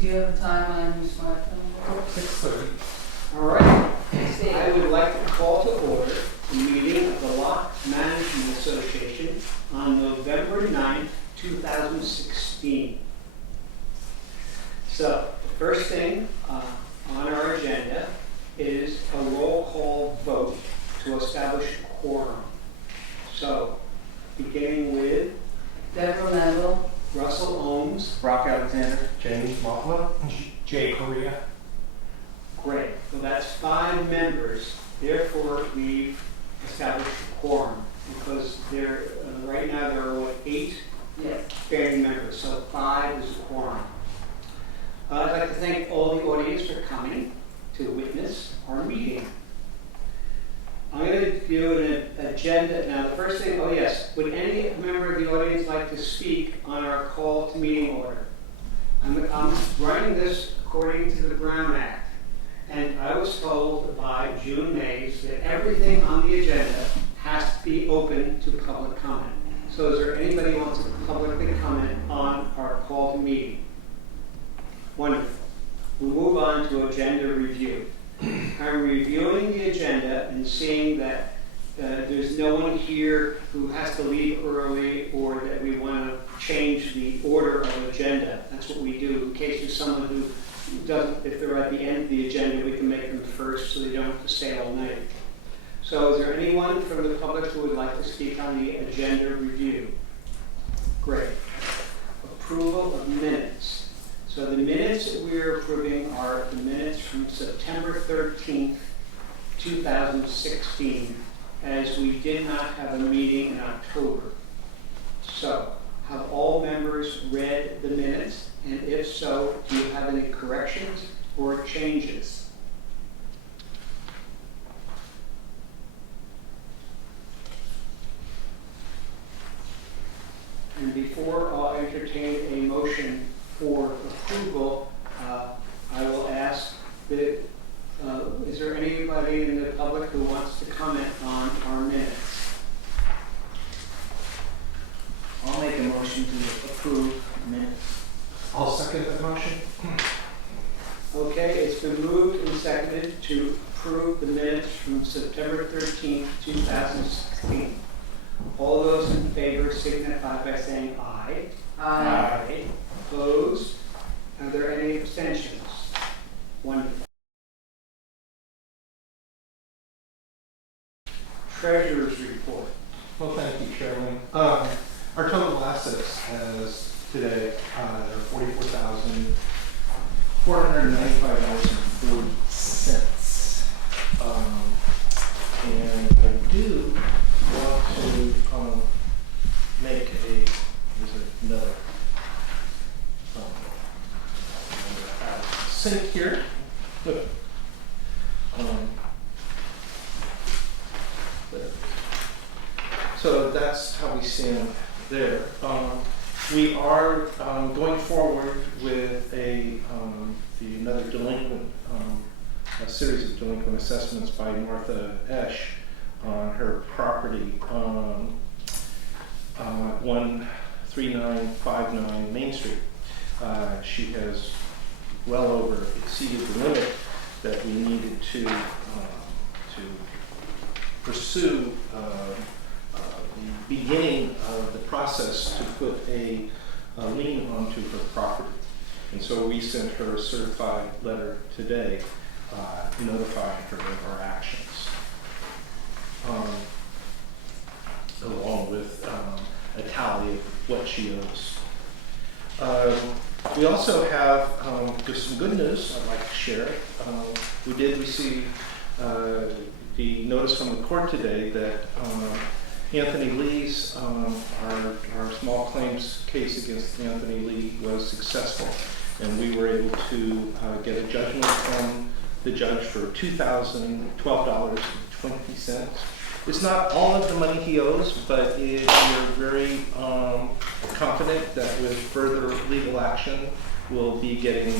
Do you have a time on your smartphone? 6:30. All right. Steve. I would like to call to order the meeting of the Locke Management Association on November 9th, 2016. So, the first thing on our agenda is a roll call vote to establish a quorum. So, beginning with Deborah Mendel. Russell Ohms. Brock Alexander. James Mottler. Jay Korea. Great. So that's 5 members. Therefore, we've established a quorum because there, right now there are 8 Yes. standing members, so 5 is a quorum. I'd like to thank all the audience for coming to witness our meeting. I'm going to do an agenda. Now, the first thing, oh yes, would any member of the audience like to speak on our call to meeting order? I'm running this according to the Brown Act. And I was told by June Mays that everything on the agenda has to be open to public comment. So is there anybody who wants to publicly comment on our call to meeting? Wonderful. We'll move on to agenda review. I'm reviewing the agenda and seeing that there's no one here who has to leave early or that we want to change the order of the agenda. That's what we do in case there's someone who doesn't, if they're at the end of the agenda, we can make them first so they don't have to stay all night. So is there anyone from the public who would like to speak on the agenda review? Great. Approval of minutes. So the minutes that we're approving are the minutes from September 13th, 2016, as we did not have a meeting in October. So, have all members read the minutes? And if so, do you have any corrections or changes? And before I'll entertain a motion for approval, I will ask that, is there anybody in the public who wants to comment on our minutes? I'll make a motion to approve minutes. I'll second that motion. Okay, it's been moved and seconded to approve the minutes from September 13th, 2016. All those in favor signify by saying aye. Aye. Opposed? Are there any abstentions? Wonderful. Treasurer's report. Well, thank you, Chairman. Our total assets as today are $44,495.40. And I do want to make there's another sync here. Look. There. So that's how we stand there. We are going forward with another delinquent, a series of delinquent assessments by Martha Esch on her property, 13959 Main Street. She has well over exceeded the limit that we needed to pursue the beginning of the process to put a lien onto her property. And so we sent her a certified letter today notifying her of our actions, along with a tally of what she owes. We also have just some good news I'd like to share. We did receive the notice from the court today that Anthony Lee's, our small claims case against Anthony Lee was successful, and we were able to get a judgment from the judge for $2,012.20. It's not all of the money he owes, but we're very confident that with further legal action, we'll be getting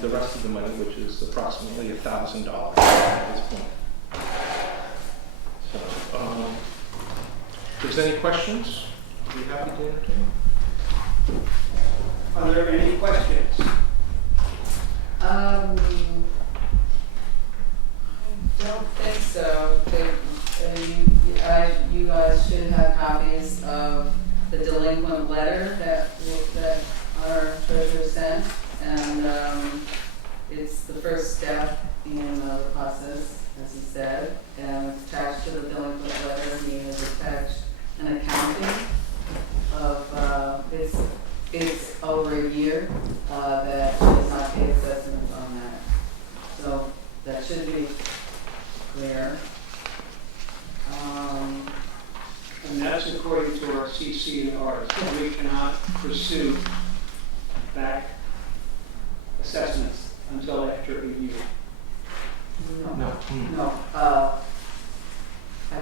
the rest of the money, which is approximately $1,000 at this point. So, if there's any questions, I'll be happy to entertain. Are there any questions? sent, and it's the first step in the process, as he said, and attached to the delinquent letter, he has attached an accounting of, it's over a year, that he has not paid assessments on that. So that should be clear. And that's according to our CC&Rs. So we cannot pursue back assessments until after a year. No. No, I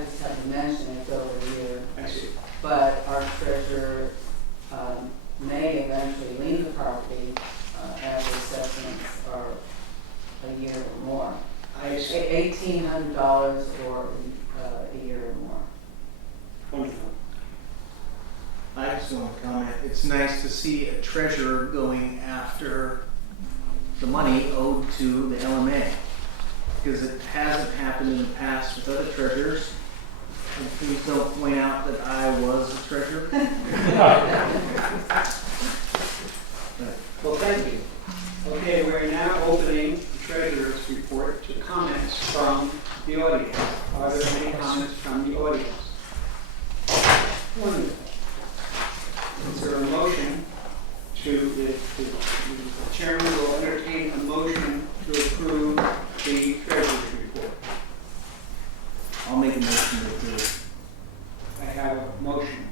just have to mention it's over a year, I see. but our treasurer, may eventually lien the property, as assessments are a year or more. I see. $1,800 or a year or more. Wonderful. I just want to comment, it's nice to see a treasurer going after the money owed to the LMA, because it hasn't happened in the past with other treasurers. And please don't point out that I was a treasurer. Well, thank you. Okay, we're now opening the treasurer's report to comments from the audience. Are there any comments from the audience? Wonderful. Is there a motion the chairman will entertain a motion to approve the treasurer's report? I'll make a motion to approve. I have a motion.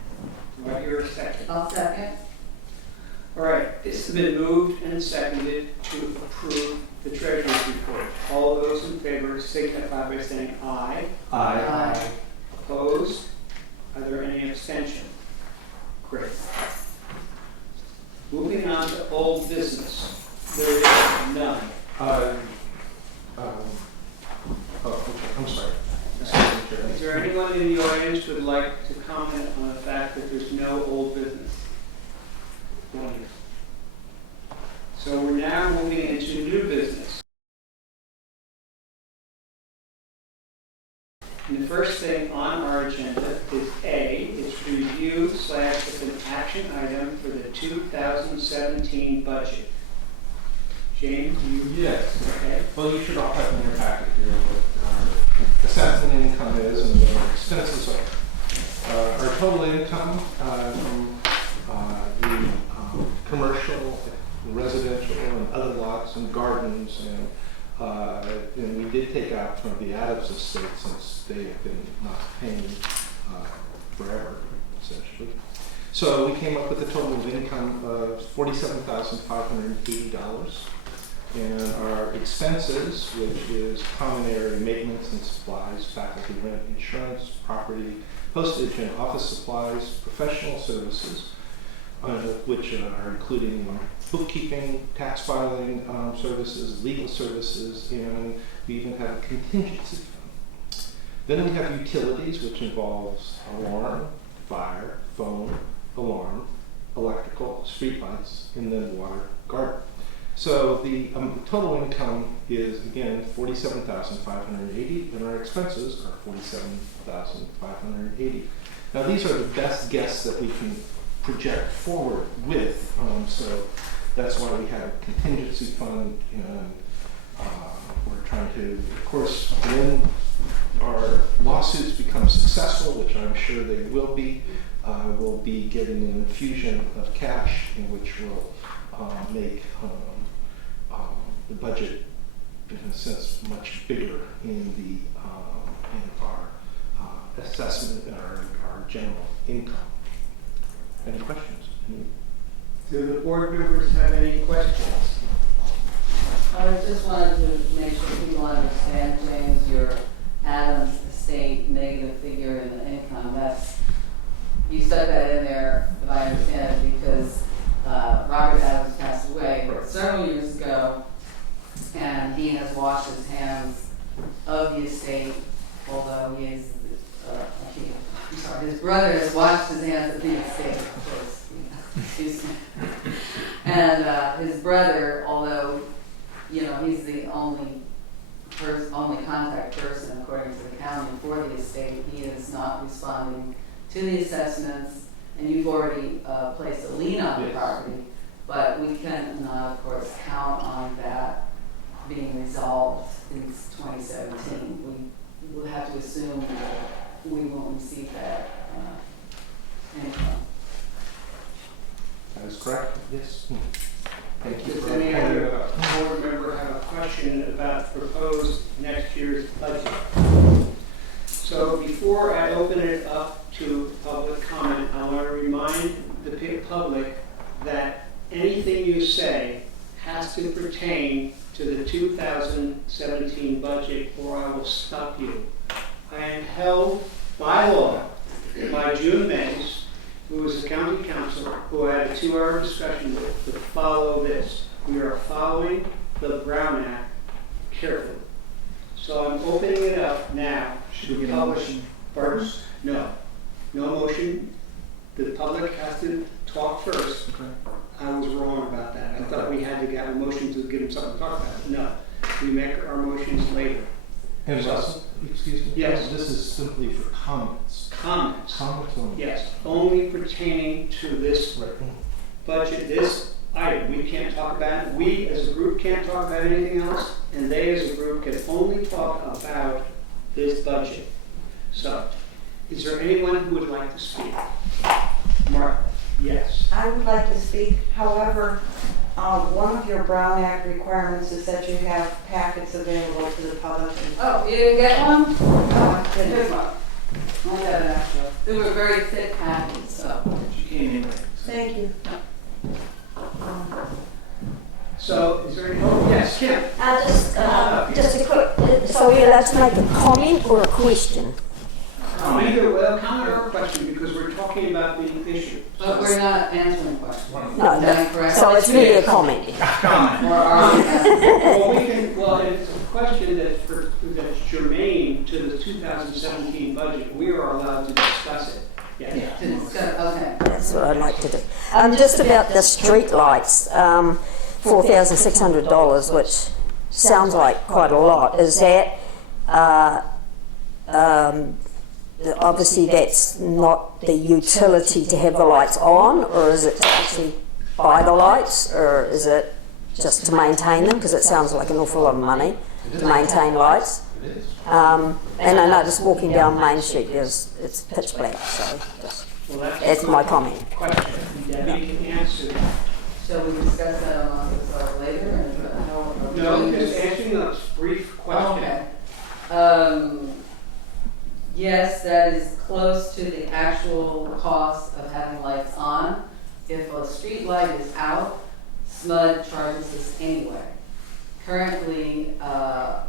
Do I hear a second? I'll second. All right, it's been moved and seconded to approve the treasurer's report. All those in favor signify by saying aye. Aye. Opposed? Are there any abstentions? Great. Moving on to old business. There is none. Oh, okay, I'm sorry. Is there anyone in the audience who would like to comment on the fact that there's no old business? Wonderful. So we're now moving into new business. And the first thing on our agenda is A, it's review / it's an action item for the 2017 budget. James, do you? Yes. Okay. Well, you should all have in your packet here what our assessment income is and what our expenses are. Our total income from the commercial, residential, and other lots and gardens, and we did take out from the Adams estate since they have been not paying forever, essentially. So we came up with a total of income of $47,580. And our expenses, which is common area maintenance and supplies, faculty rent, insurance, property, postage and office supplies, professional services, which are including bookkeeping, tax filing services, legal services, and we even have a contingency fund. Then we have utilities, which involves alarm, fire, phone, alarm, electrical, streetlights, and then water, garden. So the total income is, again, $47,580, and our expenses are $47,580. Now, these are the best guess that we can project forward with, so that's why we have a contingency fund, and we're trying to, of course, when our lawsuits become successful, which I'm sure they will be, we'll be getting an infusion of cash, in which will make the budget, in a sense, much bigger in our assessment and our general income. Any questions? Do the board members have any questions? I just wanted to make sure people understand, James, your Adams estate negative figure in the income. You stuck that in there, if I understand it, because Robert Adams passed away several years ago, and he has washed his hands of the estate, although he is, I'm sorry, his brother has washed his hands of the estate, of course. Excuse me. And his brother, although, he's the only contact person, according to the county, for the estate, he is not responding to the assessments, and you've already placed a lien on the property. But we can, of course, count on that being resolved in 2017. We will have to assume that we won't receive that income. That is correct, yes. Thank you Does for any pointing other that out. board member have a question about proposed next year's budget? So before I open it up to public comment, I want to remind the public that anything you say has to pertain to the 2017 budget, or I will stop you. I am held by law by June Mays, who is a county councilor, who I had a 2-hour discussion with, to follow this. We are following the Brown Act carefully. So I'm opening it up now. Should we get a motion first? No. No motion. The public has to talk first. Okay. I was wrong about that. I thought we had to get a motion to give them something to talk about. No. We make our motions later. And Russell, excuse me? Yes. This is simply for comments. Comments. Comments only. Yes, only pertaining to this Right. budget, this item. We can't talk about it. We as a group can't talk about anything else, and they as a group can only talk about this budget. So, is there anyone who would like to speak? Martha, yes. I would like to speak. However, one of your Brown Act requirements is that you have packets available to the public. Oh, you didn't get one? Oh, I Here's didn't. one. I got an extra. They were very thick packets, so. She came in late. Thank you. So, is there any, oh, yes, Kim. Just a quick, so are you allowed to make a comment or a question? Either, well, comment or question, because we're talking about the issue. But we're not answering questions. No, Is that correct? so it's really a comment. Comment. Or are we Well, we can, well, if it's a question that's germane to the 2017 budget, we are allowed to discuss it. Yes. to discuss, okay. That's what I'd like to do. Just about the street lights, $4,600, which sounds like quite a lot. Is that, obviously that's not the utility to have the lights on, or is it to actually buy the lights, or is it just to maintain them? Because it sounds like an awful lot of money to maintain lights. It is. And I noticed walking down Main Street, it's pitch black, so Well, that's my comment. question. Debbie can answer that. Shall we discuss that amongst ourselves later? And how- No, just answering a brief question. Okay. Yes, that is close to the actual cost of having lights on. If a street light is out, SMUD charges us anyway. Currently,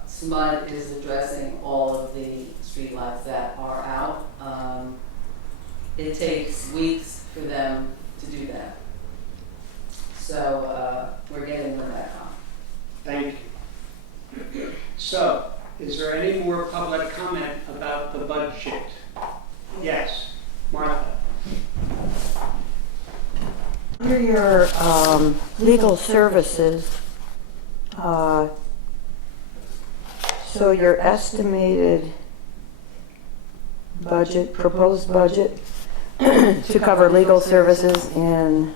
SMUD is addressing all of the street lights that are out. It takes weeks for them to do that. So we're getting them back on. Thank you. So, is there any more public comment about the budget? Yes, Martha. Under your legal services, so your estimated budget, proposed budget to cover legal services in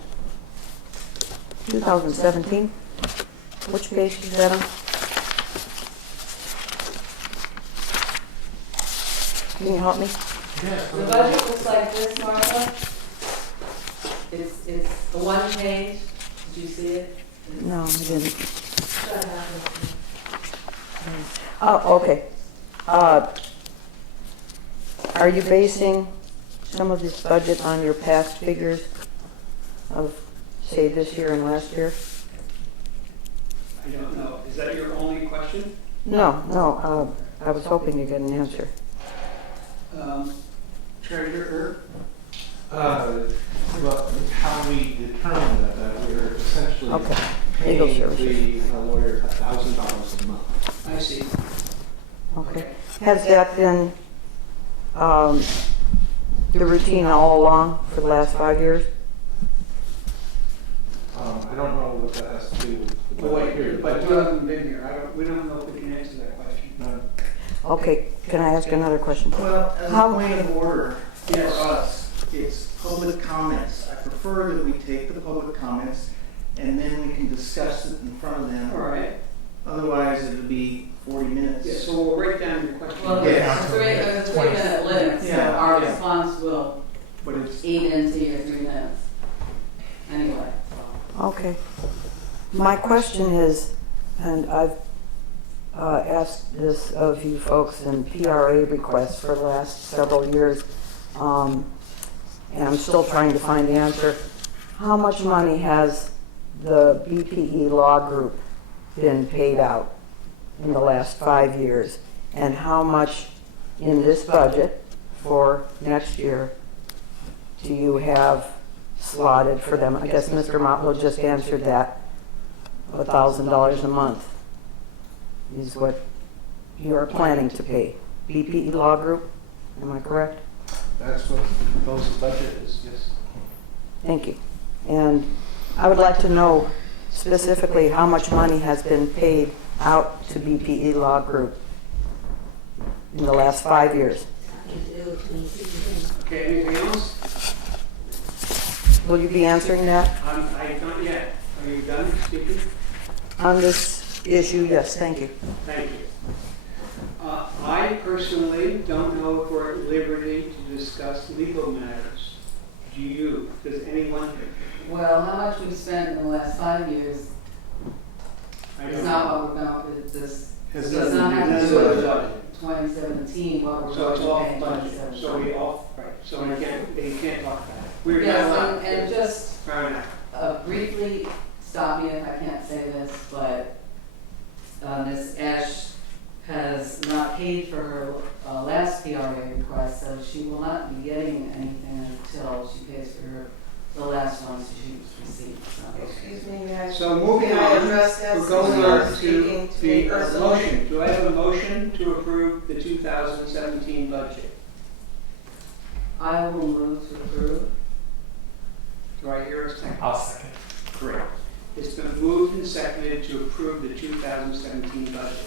2017, which page is that on? Can you help me? The budget looks like this, Martha. It's a one page. Did you see it? No, I didn't. Oh, okay. Are you basing some of this budget on your past figures of, say, this year and last year? I don't know. Is that your only question? No, I was hoping to get an answer. Treasurer? Well, how we determine that we're essentially Okay. Legal paying services. the lawyer $1,000 a month. I see. Okay. Has that been the routine all along for the last 5 years? I don't know what that has to do with the But budget here, but you haven't been here. We don't know if we can answer that question. No. Okay, can I ask another question? Well, as a How- point of order Yes. for us, it's public comments. I prefer that we take the public comments and then we can discuss it in front of them. All right. Otherwise, it'll be 40 minutes. Yeah, so we'll write down your question. Well, Yeah. there's a 3-minute limit, so Yeah, our yeah. response will But it's, eat into your 3 minutes. Anyway. Okay. My question is, and I've asked this of you folks in PRA requests for the last several years, and I'm still trying to find the answer. How much money has the BPE Law Group been paid out in the last 5 years? And how much in this budget for next year do you have slotted for them? I guess Mr. Motlow just answered that. $1,000 a month is what you are planning to pay. BPE Law Group, am I correct? That's what the proposed budget is, yes. Thank you. And I would like to know specifically how much money has been paid out to BPE Law Group in the last 5 years. Okay, anything else? Will you be answering that I don't yet. Are you done speaking? on this issue? Yes, thank you. Thank you. I personally don't know if we're at liberty to discuss legal matters. Do you? Does anyone? Well, how much we've spent in the last 5 years I is don't not know. what we're going to, this Has does not have to That's do what with it's budget. 2017, what we're So it's going to off pay in budget. 2017. So we off, right. So we can't talk about it. We're not Yes, allowed. and just Fair enough. briefly, stop me if I can't say this, but Ms. Ash has not paid for her last PRA request, so she will not be getting anything until she pays for the last ones she's received. So. Excuse me, may I? So moving Can I on, address that we're going since you're on speaking to to me the personally? motion. Do I have a motion to approve the 2017 budget? I will move to approve. Do I hear a second? I'll second. Great. It's been moved and seconded to approve the 2017 budget.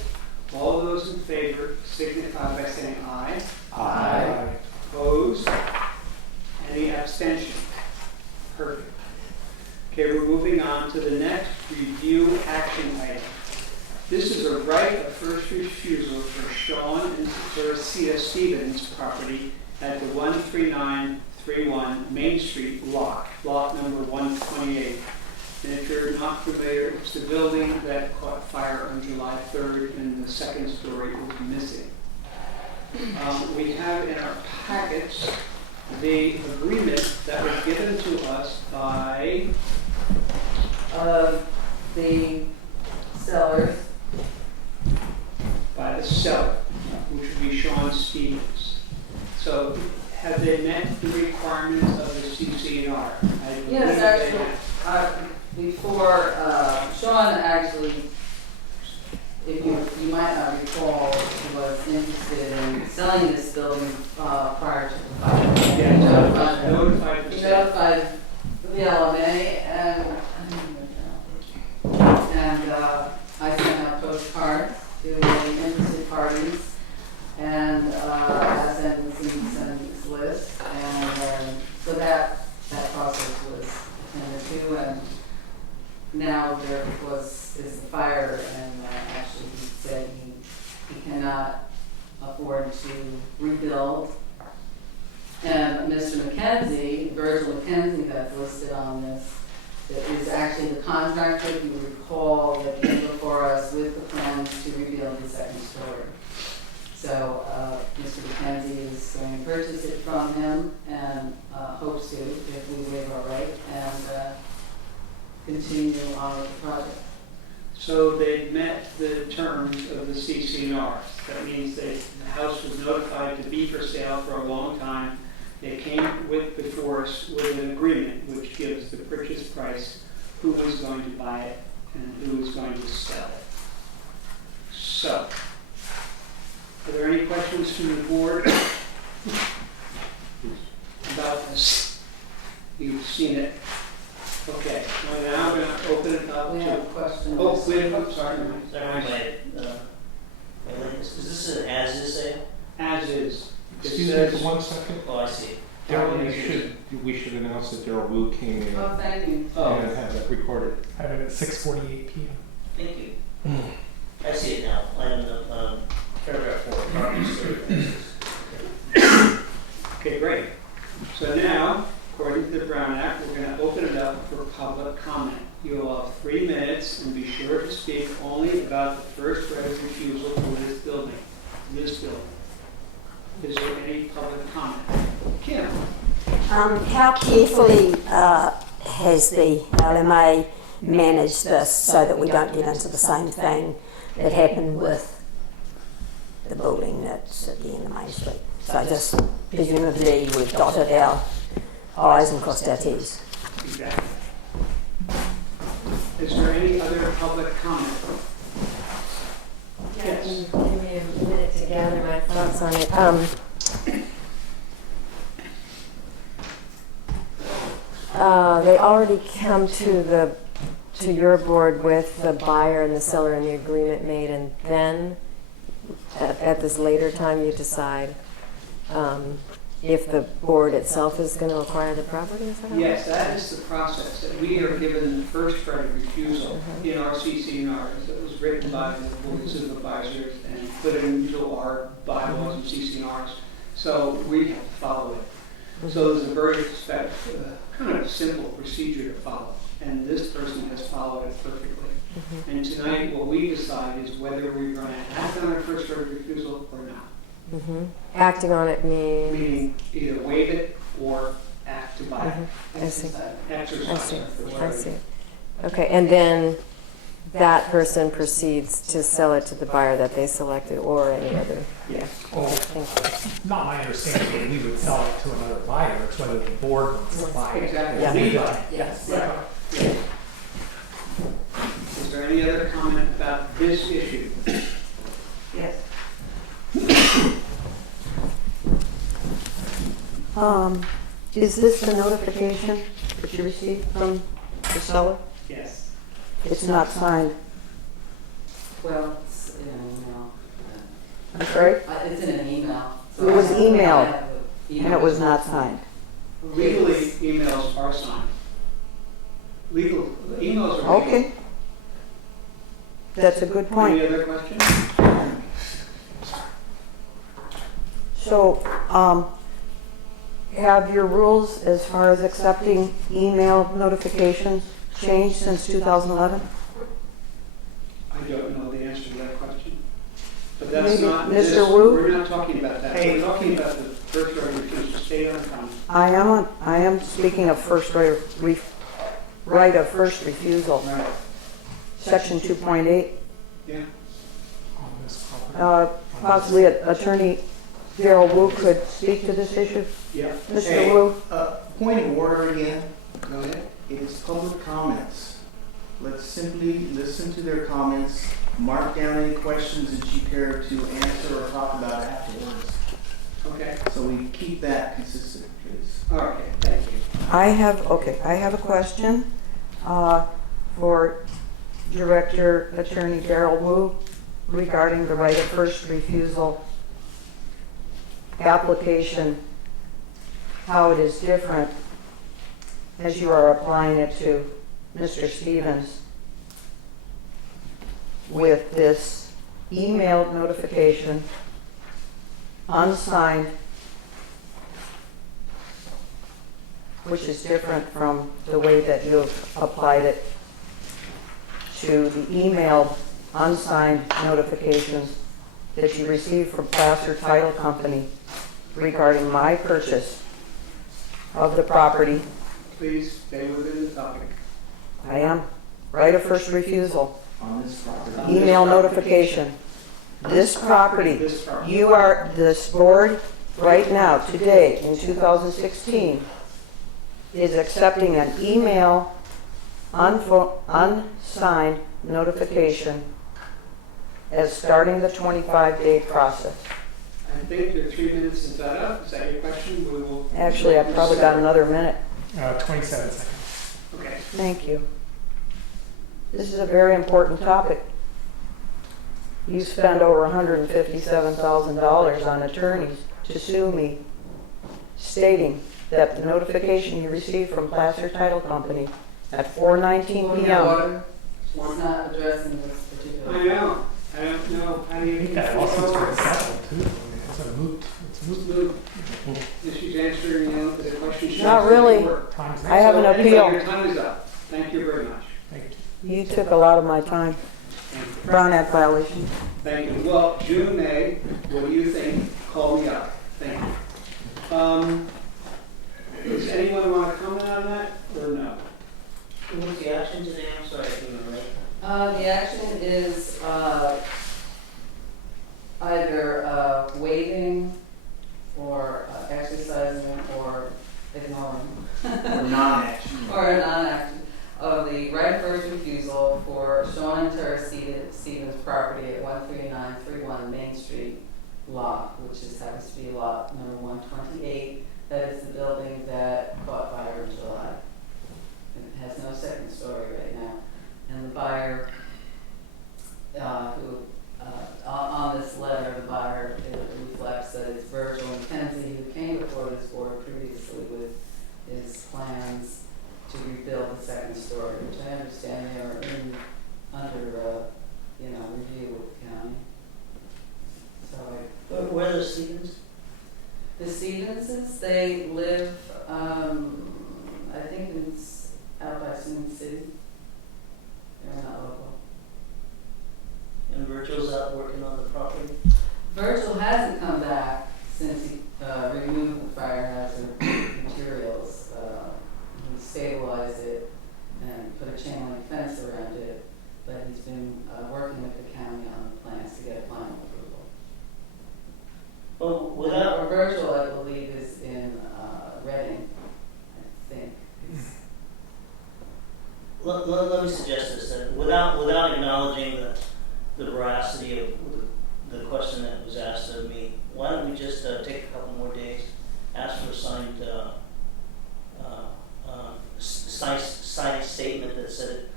All those in favor signify by saying aye. Aye. Opposed? Any abstention? Perfect. Okay, we're moving on to the next review action item. This is a right of first refusal for Sean and Dorothea Stevens property at the 13931 Main Street lot number 128. And if you're not familiar, it's the building that caught fire on July 3rd and the second story is missing. We have in our packets the agreement that was given to us by The sellers, the seller, which would be Sean Stevens. So have they met the requirements of the CCNR? yes, actually, before, Sean actually, if you might not recall, was interested in selling this building prior to the fire. Yeah, notified the He sale. notified the LMA and I sent out postcards to the interested parties and asked them to send this list. And so that process was attended to, and now there is a fire, and actually he said he cannot afford to rebuild. And Mr. McKenzie, Virgil McKenzie, that's listed on this, that is actually the contractor, if you recall, that came before us with the plans to rebuild the second story. So Mr. McKenzie is going to purchase it from him and hopes to, if we waive our right, and continue on with the project. So they met the terms of the CCNR. That means that the house was notified to be for sale for a long time. They came before us with an agreement which gives the purchase price, who was going to buy it, and who was going to sell it. So, are there any questions from the board about this? You've seen it. Okay, well, now we're going to open it up We to. have questions. Oh, wait, I'm sorry. Is this an as-is sale? As is. It Excuse me says- for 1 second. Oh, I see. We should announce that Daryl Wu came in Oh, thank you. and have that recorded. Had it at 6:48 p.m. Thank you. I see it now. I'm in paragraph 4, property survey. Okay, great. So now, according to the Brown Act, we're going to open it up for public comment. You will have 3 minutes and be sure to speak only about the first right of refusal for this building. Is there any public comment? Kim? How carefully has the LMA managed this so that we don't get into the same thing that happened with the building that's at the end of Main Street? So just presumably we've dotted our I's and crossed our T's. Exactly. Is there any other public comment? Yes. Give me a minute to gather my thoughts on it. They already come to your board with the buyer and the seller and the agreement made, and then at this later time you decide if the board itself is going to acquire the property. Is that how it Yes, that is the process, that we are given the first right of refusal in our CCNRs. It was written by the board of supervisors and put into our bylaws and CCNRs. So we have to follow it. So there's a very kind of simple procedure to follow. And this person has followed it perfectly. And tonight what we decide is whether we're going to act on our first right of refusal or not. Acting on it means. Meaning either waive it or act to buy it. I see. Exercise I see. our first I right. see. Okay, and then that person proceeds to sell it to the buyer that they selected or any other. Yeah. Well, Thank you. not my understanding that we would sell it to another buyer. It's whether the board wants to buy it. Exactly. Yeah. We buy. Yes. Yeah. Is there any other comment about this issue? Yes. Is this the notification that you received from the seller? Yes. It's not signed. Well, it's in an email. I'm sorry? It's in an email. It was I emailed, have the email. And it was not signed. Legally, emails are signed. Legal, emails are legal. Okay. That's a good point. Any other questions? So, have your rules as far as accepting email notifications changed since 2011? I don't know the answer to that question. But that's Maybe not, Mr. this, Wu? we're not talking about that. We're talking about the first right of refusal. Stay on the comment. I am speaking of right of first refusal, Right. section 2.8. Yeah. On this property. Possibly Attorney Daryl Wu could speak to this issue. Yeah. Mr. Wu? Point of order again. Go ahead. It is public comments. Let's simply listen to their comments, mark down any questions that you care to answer or talk about afterwards. Okay. So we keep that consistent, please. All right. Thank you. I have a question for Director Attorney Daryl Wu regarding the right of first refusal application, how it is different as you are applying it to Mr. Stevens with this emailed notification, unsigned, which is different from the way that you've applied it to the emailed, unsigned notifications that you received from Placer Title Company regarding my purchase of the property. Please stay within the topic. I am right of first refusal, On this property. email notification. This property, This property. you are, this board right now, today, in 2016, is accepting an email, unsigned notification as starting the 25-day process. I think your 3 minutes is that up. Is that your question? We will. Actually, I've probably got another minute. 27 seconds. Okay. Thank you. This is a very important topic. You spend over $157,000 on attorneys to sue me, stating that the notification you received from Placer Title Company at 4:19 Point of p.m. order. It's not addressing this particular. I know, I don't know, how do I you? think that lawsuit's been settled too. I mean, it's a moot. It's Let's moot. move. She's answering, the question. Not really. Time's I have an So anyway, appeal. your time is up. Thank you very much. Thank you. You took a lot of my time. Thank you. Brown Act violation. Thank you. Well, June, May, what do you think? Call me up. Thank you. Does anyone want to comment on that or no? What's the action today? I'm sorry, I didn't relate. The action is either waiving or exercising or ignoring. Or non-action. Or a non-action of the right of first refusal for Sean and Tara Stevens property at 13931 Main Street, Locke, which happens to be lot number 128. That is the building that caught fire in July. It has no second story right now. And the buyer, on this letter, the buyer, it reflects that it's Virgil McKenzie who came before this board previously with his plans to rebuild the second story, which I understand they are under review with the county. So Where are the Stevens? the Stevenses, they live, I think it's out by Sioux City. They're not local. And Virgil's out working on the property? Virgil hasn't come back since he removed the fire hazard materials. He stabilized it and put a chain link fence around it, but he's been working with the county on the plans to get final approval. Well, without, Virgil, I believe, is in Reading, I think. let me suggest this, that without acknowledging the veracity of the question that was asked of me, why don't we just take a couple more days, ask for a signed statement that said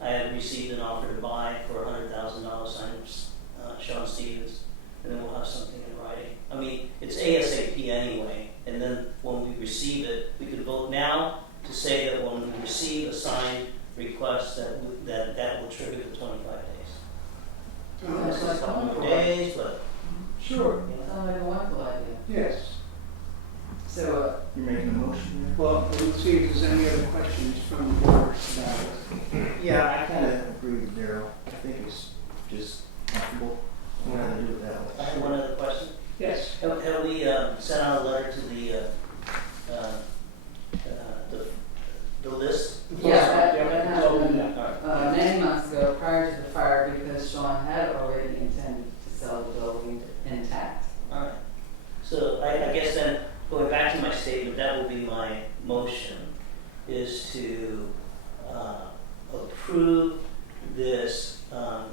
I had received an offer to buy for $100,000, signed Sean Stevens, and then we'll have something in writing. I mean, it's ASAP anyway, and then when we receive it, we could vote now to say that when we receive a signed request that will trigger the 25 days. That's It's like a couple more wonderful. days, but Sure. Sounds like a wonderful idea. Yes. So, You're making a motion Well, we'll see if there's any other questions from the board about it. there? Yeah, I kind of agree with Daryl. I think it's just comfortable. I'm going to do it that I way. have one other question. Yes. Have we sent out a letter to the list? yeah, that Yeah, it's all in happened there. many months ago prior to the fire because Sean had already intended to sell the building intact. All right. So I guess then, going back to my statement, that will be my motion, is to approve this, or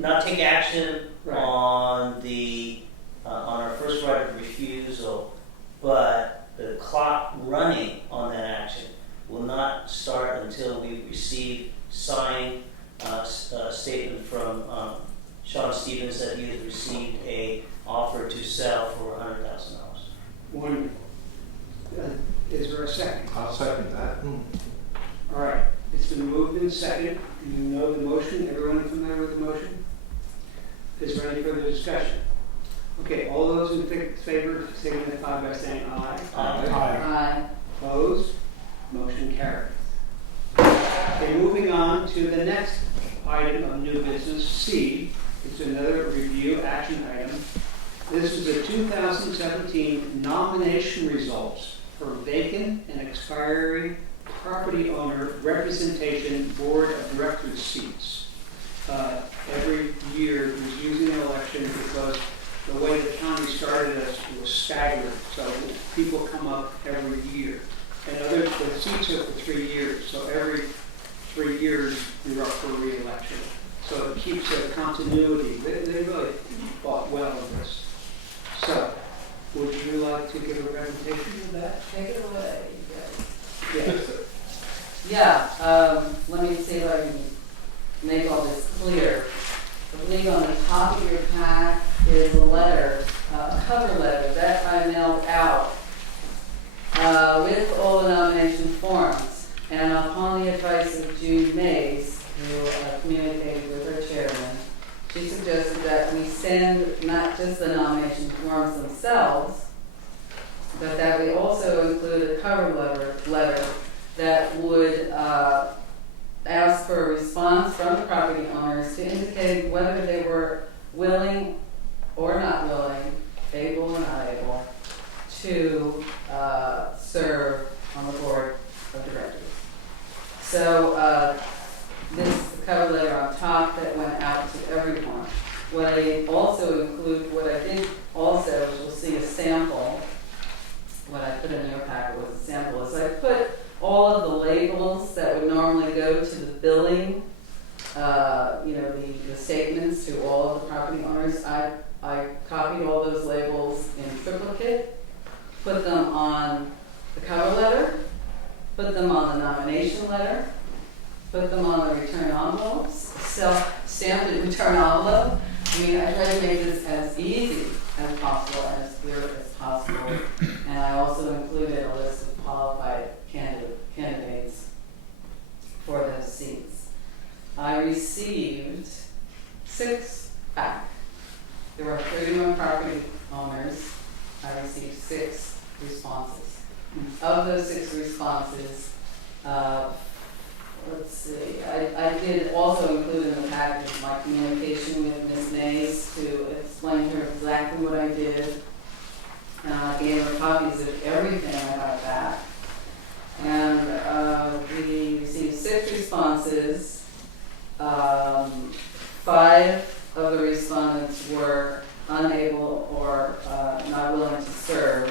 not take action Right. on the, on our first right of refusal, but the clock running on that action will not start until we receive signed statement from Sean Stevens that he has received a offer to sell for $100,000. Wonderful. Is there a second? I'll second that. All right. It's been moved in second. You know the motion. Everyone familiar with the motion? Is there any further discussion? Okay. All those in favor signify by saying aye. Aye. Opposed? Motion carries. Okay, moving on to the next item of new business, C. It's another review action item. This is the 2017 nomination results for vacant and expiring property owner representation board of directors seats. Every year was using an election because the way the county started us was staggered, so people come up every year. And the seats are for 3 years, so every 3 years you're up for re-election. So it keeps a continuity. They really thought well of this. So, would you like to give a presentation of that? Take it away, you guys. Yes. Yeah, let me see if I can make all this clear. I believe on the top of your pack is a letter, a cover letter that I mailed out with all the nomination forms. And upon the advice of June Mays, who communicated with her chairman, she suggested that we send not just the nomination forms themselves, but that we also include a cover letter that would ask for a response from the property owners to indicate whether they were willing or not willing, able or not able, to serve on the board of directors. So this cover letter on top that went out to everyone. What I did also, which you'll see a sample, what I put in your packet was a sample, is I put all of the labels that would normally go to the billing, the statements to all of the property owners. I copied all those labels in triplicate, put them on the cover letter, put them on the nomination letter, put them on the return envelopes, self-stamped return envelope. I mean, I tried to make this as easy as possible and as clear as possible. And I also included a list of qualified candidates for those seats. I received 6 back. There were 31 property owners. I received 6 responses. Of those 6 responses, let's see, I did also include in the package my communication with Ms. Mays to explain to her exactly what I did. And I gave her copies of everything I got back. And we received 6 responses. 5 of the respondents were unable or not willing to serve,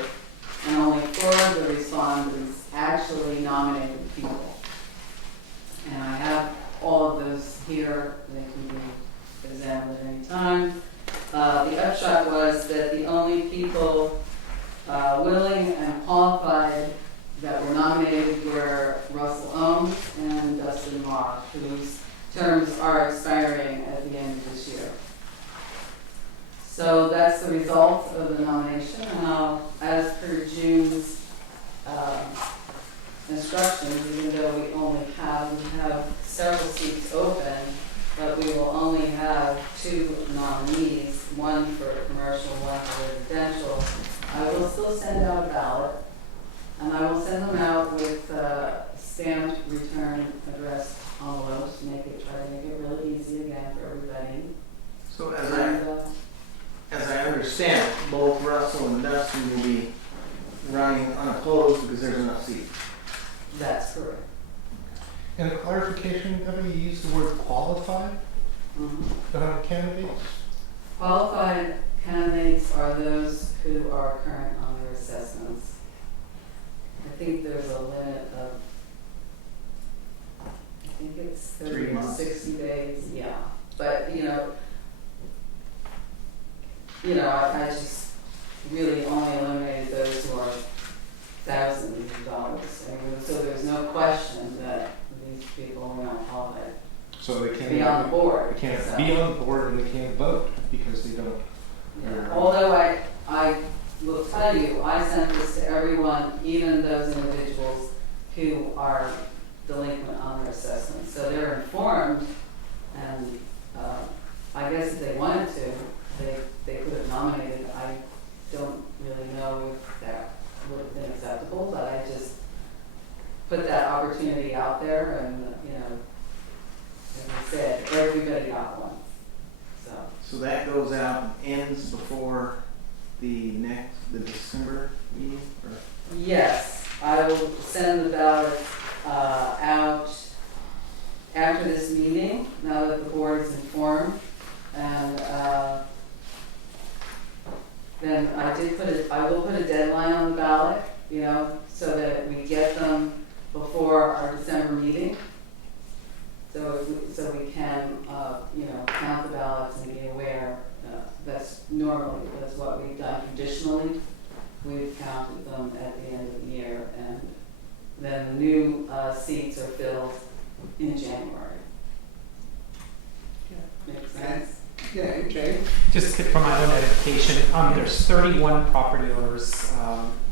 and only 4 of the respondents actually nominated people. And I have all of those here. They can be examined at any time. The upshot was that the only people willing and qualified that were nominated were Russell Ohm and Dustin Marr, whose terms are expiring at the end of this year. So that's the result of the nomination. And as per June's instructions, even though we have several seats open, but we will only have 2 nominees, one for commercial, one for residential. I will still send out a ballot, and I will send them out with stamped return address envelopes to try to make it really easy again for everybody. So as I understand, both Russell and Dustin will be running unopposed because there's enough seats. That's correct. And a clarification, have you used the word qualified candidates? Qualified candidates are those who are current on their assessments. I think there's a limit of, I think it's 30 3 or months. 60 days, yeah. But, I just really only eliminated those who are thousands of dollars. So there's no question that these people are not qualified So they to can't be on the board. They can't So, be on the board and they can't vote because they don't. yeah. Although I will tell you, I sent this to everyone, even those individuals who are delinquent on their assessments. So they're informed, and I guess if they wanted to, they could have nominated. I don't really know if that would have been acceptable, but I just put that opportunity out there, and as I said, everybody got one. So that goes out and ends before the December meeting? Or? Yes, I will send the ballot out after this meeting, now that the board is informed. And then I will put a deadline on the ballot, so that we get them before our December meeting. So we can, count the ballots and be aware. That's what we've done traditionally. We've counted them at the end of the year, and then the new seats are filled in January. Makes sense? Yeah, Jay? Just for my own edification, there's 31 property owners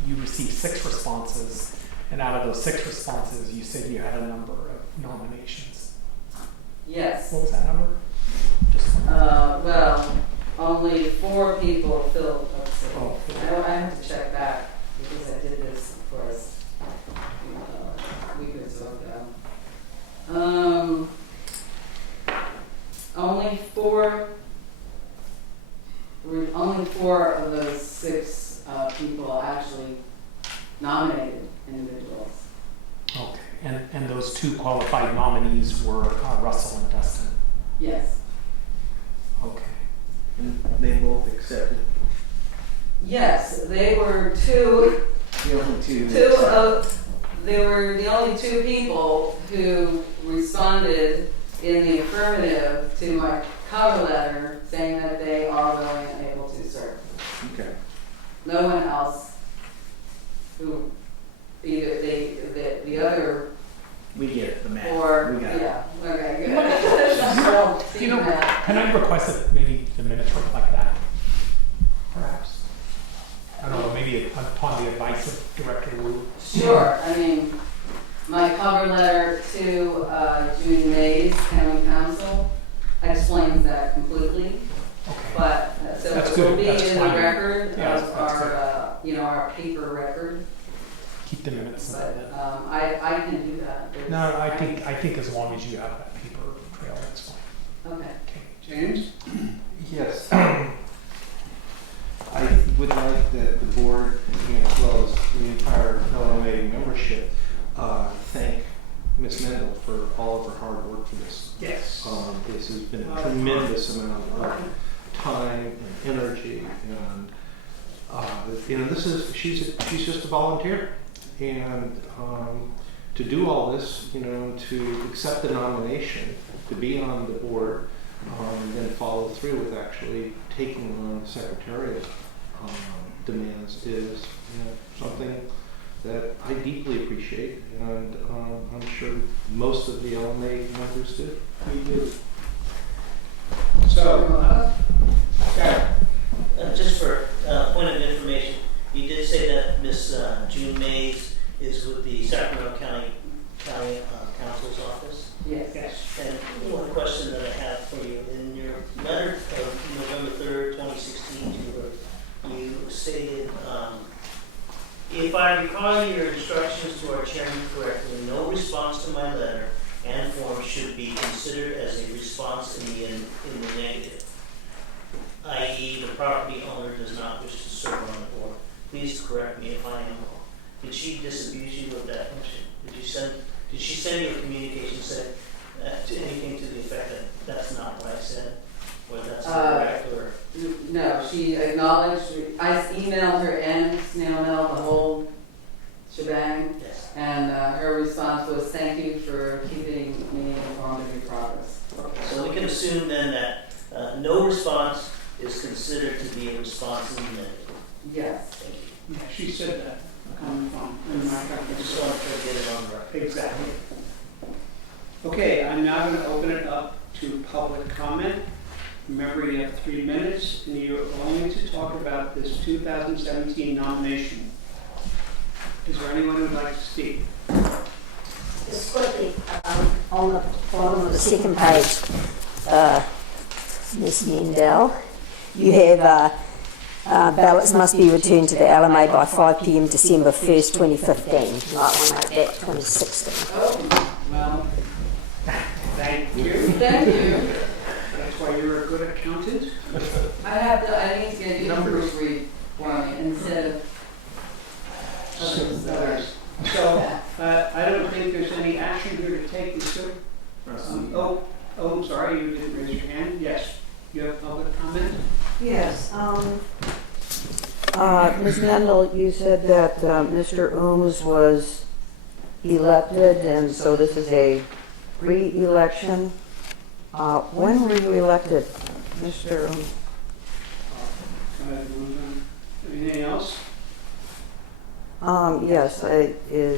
you received 6 responses, and out of those 6 responses, you said you had a number of nominations. Yes. What was that number? Just Well, only 4 people filled, let's see. Oh. I have to check back because I did this, of course, a week or so ago. Only four of those 6 people actually nominated individuals. okay, and those 2 qualified nominees were Russell and Dustin. Yes. Okay. And they both accepted. Yes, they were two The only two. they were the only 2 people who responded in the affirmative to my cover letter saying that they are willing and able to serve. Okay. No one else who either the other We get it, the math. 4, We got it. yeah, okay, good. You know, can I request that maybe the minutes reflect that? Perhaps? I don't know, maybe upon the advice of Director Wu. Sure, I mean, my cover letter to June Mays County Council explains that completely. Okay. But, so That's it will good. be That's in the fine. record Yeah, of that's our, our paper record, Keep the minutes. but I can do that. No, I think as long as you have that paper trail, that's fine. Okay. Okay. James? Yes. I would like that the board, as well as the entire LMA membership, thank Ms. Mendel for all of her hard work for this. Yes. This has been a tremendous amount of time and energy, and she's just a volunteer, and to do all this, to accept the nomination, to be on the board, then follow through with actually taking on the secretariat demands is something that I deeply appreciate, and I'm sure most of the LMA members do. We do. So, Gary? Just for point of information, you did say that Miss June Mays is with the Sacramento County Council's office. Yes. Yes. And one question that I have for you, in your letter of November 3rd, 2016 to her, you stated, if I recall your instructions to our chairman correctly, no response to my letter and form should be considered as a response in the negative, i.e. the property owner does not wish to serve on the board. Please correct me if I am wrong. Did she disabuse you of that motion? Did she send you a communication saying anything to the effect that that's not what I said, or that's correct, or? No, she acknowledged, I emailed her and snail mail the whole shebang, Yes. and her response was, thank you for keeping me informed of your progress. So we can assume then that no response is considered to be a response in the negative. Yes. Thank you. Yeah, she said that. In my I just wanted to get it on the record. Exactly. Okay, I'm now going to open it up to public comment. Remember, you have 3 minutes, and you're only to talk about this 2017 nomination. Is there anyone who would like to speak? Just quickly, on the bottom of the second page, Ms. Mendel, you have ballots must be returned to the LMA by 5 p.m. December 1st, 2015. Right one like that, 2016. Oh, well, Thank you. thank you. That's why you're a good accountant. I need to get you to proofread for me instead of others. So, I don't think there's any action here to take. I'm sorry, you didn't raise your hand. Yes, you have public comment? Yes, Ms. Mendel, you said that Mr. Ooms was elected, and so this is a re-election. When were you elected, Mr. Ooms? Anything else? Yes,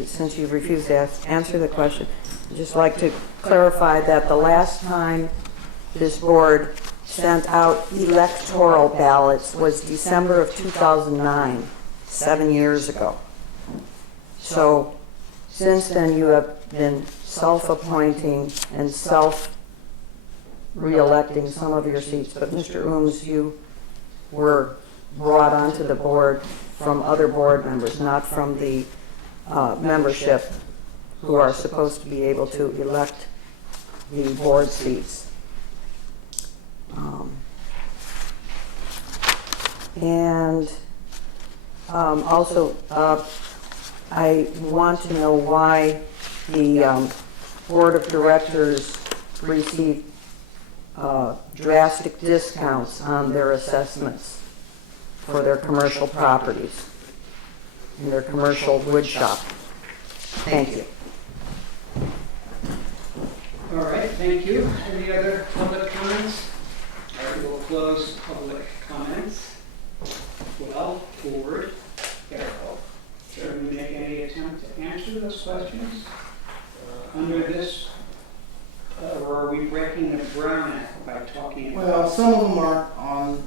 since you refused to answer the question, I'd just like to clarify that the last time this board sent out electoral ballots was December of 2009. 7 years ago. So since then, you have been self-appointing and self-re-electing some of your seats. But Mr. Ooms, you were brought onto the board from other board members, not from the membership who are supposed to be able to elect the board seats. Also, I want to know why the board of directors received drastic discounts on their assessments for their commercial properties and their commercial wood shop. Thank you. All right, thank you. Any other public comments? All right, we'll close public comments. Well, forward, Carol, should we make any attempt to answer those questions? Under this, or are we breaking the Brown Act by talking about? Well, some of them aren't on,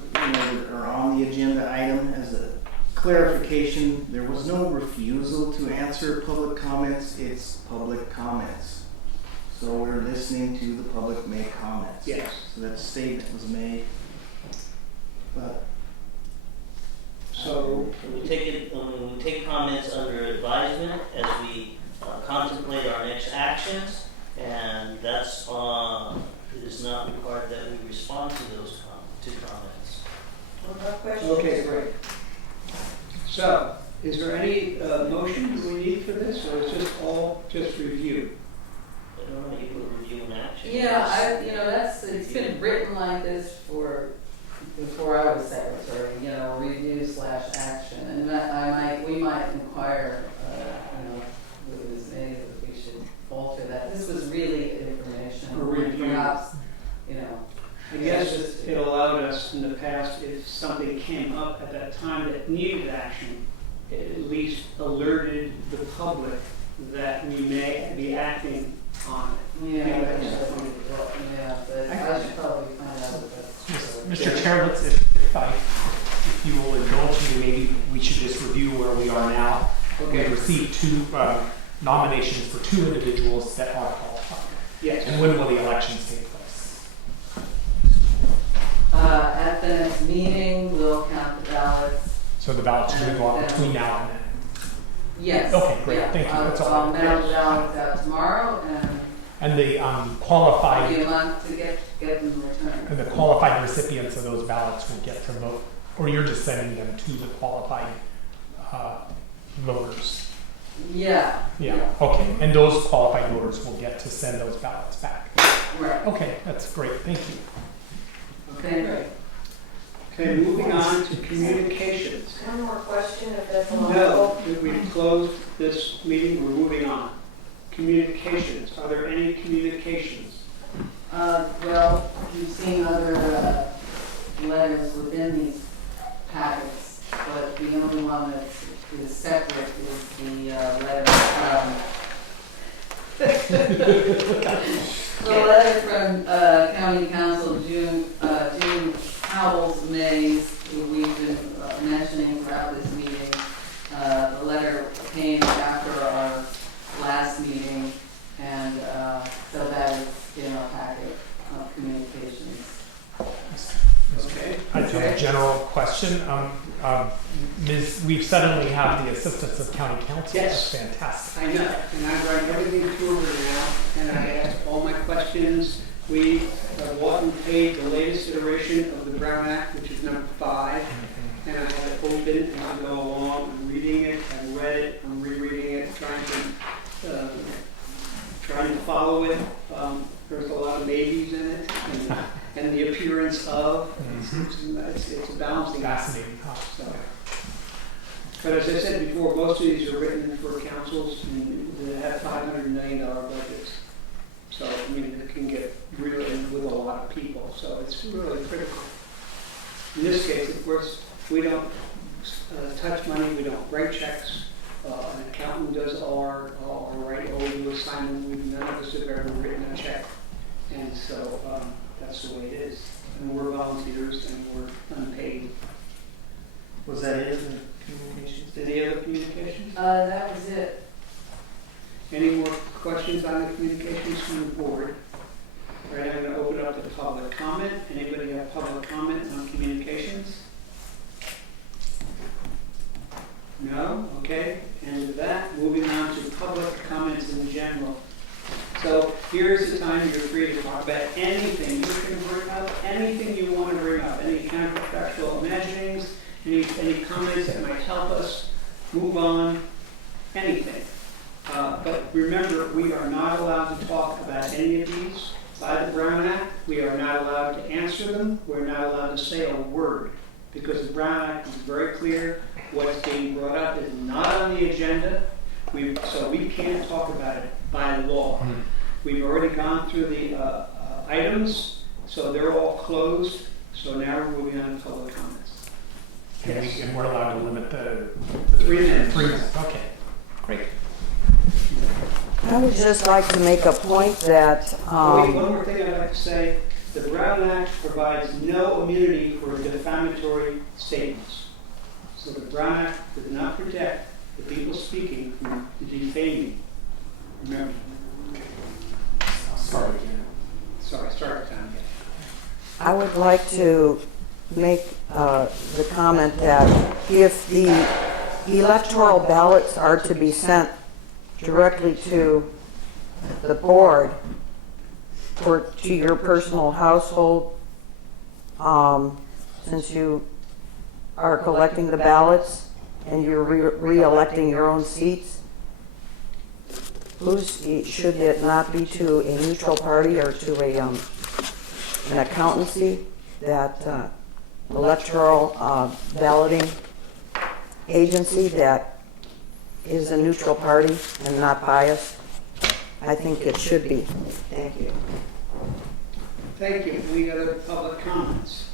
are on the agenda item as a clarification. There was no refusal to answer public comments. It's public comments. So we're listening to the public make comments. Yes. So that statement was made. But So, We take comments under advisement as we contemplate our next actions, and that's, it is not required that we respond to those comments. okay, great. So, is there any motion we need for this, or is this all just review? I don't know, you put review in action. Yeah, it's been written like this before I was secretary, review/action. And we might inquire, with Ms. May, if we should alter that. This was really information. A review. Perhaps, I guess it allowed us in the past, if something came up at that time that needed action, it at least alerted the public that we may be acting on it. yeah, but I should probably find out what that's. Mr. Chair, if you will indulge me, maybe we should just review where we are now. Okay. We've received 2 nominations for 2 individuals that are qualified. Yes. And when will the elections take place? At the next meeting, we'll count the ballots. So the ballots will go out between now and then. Yes. Okay, great. Yeah. Thank you. That's all. I'll mail the ballots out tomorrow, And the and give qualified you a month to get them returned. and the qualified recipients of those ballots will get to vote, or you're just sending them to the qualified voters. Yeah. Yeah. Okay. And those qualified voters will get to send those ballots back. Right. Okay, that's great. Thank you. Okay, great. Okay, moving on to communications. One more question, if that's No, we've closed this meeting, we're moving on. Communications, are there any communications? Well, you've seen other letters within these packets, but the only one that is separate is the letter the letter from County Council June Howells Mays, who we've been mentioning throughout this meeting. The letter came after our last meeting, and so that is in our packet of communications. Okay. I have a general question. We suddenly have the assistance of county council. Yes. That's fantastic. I know, and I'm writing everything through her now, and I asked all my questions. We have bought and paid the latest iteration of the Brown Act, which is number 5, and I have it open and I go along, I'm reading it, I've read it, I'm rereading it, trying to follow it. There's a lot of maybes in it, and the appearance of. It's a balancing act. Fascinating. Huh? So. But as I said before, most of these are written for councils that have $500 million budgets. So, I mean, it can get rewritten with a lot of people, so it's really critical. In this case, of course, we don't touch money, we don't write checks. An accountant does all our right, all we do is sign them. None of us have ever written a check. And so that's the way it is. And we're volunteers and we're unpaid. Was that it in the communications? Any other communications? That was it. Any more questions on the communications from the board? All right, I'm going to open up to public comment. Anybody have public comment on communications? No? Okay. And with that, moving on to public comments in general. So here's the time you're free to talk about anything. You can bring up anything you want to bring up, any counterfactual imaginings, any comments that might help us move on, anything. But remember, we are not allowed to talk about any of these. By the Brown Act, we are not allowed to answer them. We're not allowed to say a word because the Brown Act is very clear. What's being brought up is not on the agenda, so we can't talk about it by law. We've already gone through the items, so they're all closed. So now we're moving on to public comments. And we're allowed to limit the 3 minutes. 3 minutes. Okay, great. I would just like to make a point that, Wait, one more thing I'd like to say. The Brown Act provides no immunity for defamatory statements. So the Brown Act does not protect the people speaking from defaming. Remember. Sorry, Jen. Sorry, start the time again. I would like to make the comment that if the electoral ballots are to be sent directly to the board or to your personal household, since you are collecting the ballots and you're re-electing your own seats, should it not be to a neutral party or to an accountancy, that electoral balloting agency that is a neutral party and not biased? I think it should be. Thank you. Thank you. Any other public comments?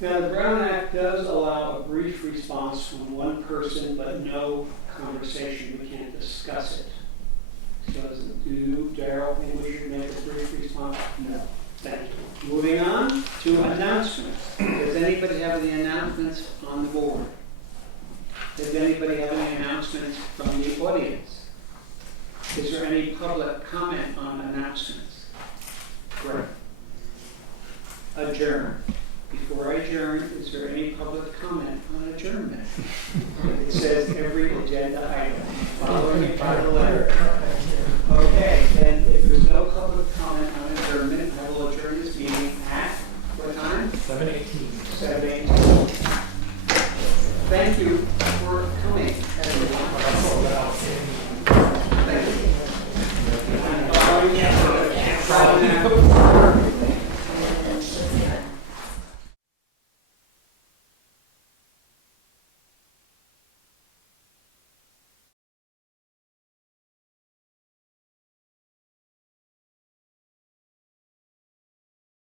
Now, the Brown Act does allow a brief response from one person, but no conversation. We can't discuss it. So does it do, Darrell, think we should make a brief response? No. Thank you. Moving on to announcements. Does anybody have any announcements on the board? Does anybody have any announcements from the audience? Is there any public comment on announcements? Great. Adjourn. Before I adjourn, is there any public comment on adjournment? It says every agenda item, following it by the letter. Okay, then if there's no public comment on adjournment, I will adjourn this meeting at what time? 7:18. 7:18. Thank you for coming, everyone. Thank you.